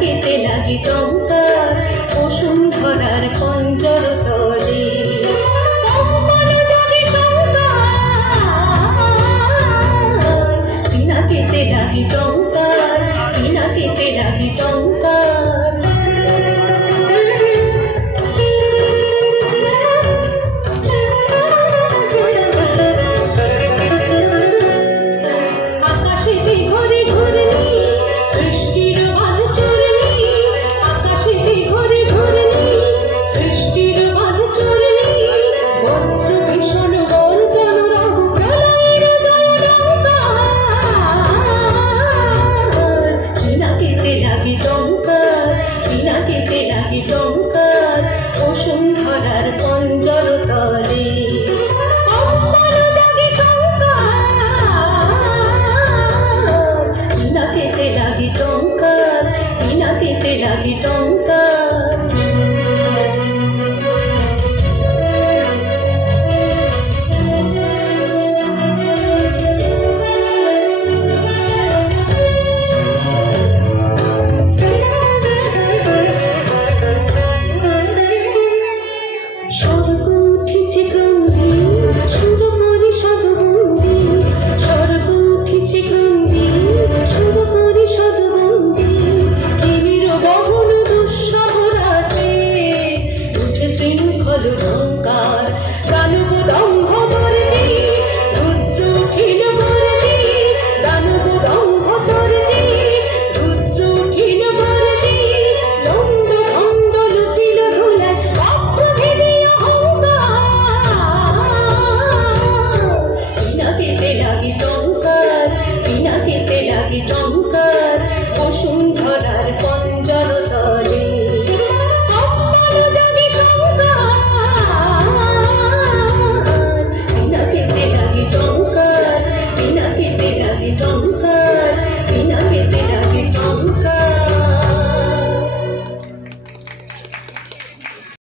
কেতে লাগি টঙ্কার বসুন্ধরার পঞ্জর তলে বিনা কেতে লাগি টঙ্কার বিনা কেতে লাগি টঙ্কার আকাশেতে ঘরে ঘুরনি সৃষ্টির বাঁধ চুরনি আকাশেতে ঘরে ঘুরনি সৃষ্টির বাঁধ চুরনি বজ্র ভীষণ গর্জন রব প্রলয়ের জয়ঙ্কার বিনা কেতে লাগি টঙ্কার বিনা কেতে লাগি টঙ্কার বসুন্ধরার পঞ্জর তলে অম্বর জাগে শঙ্কার বিনা কেতে লাগি টঙ্কার বিনা কেতে লাগি টঙ্কার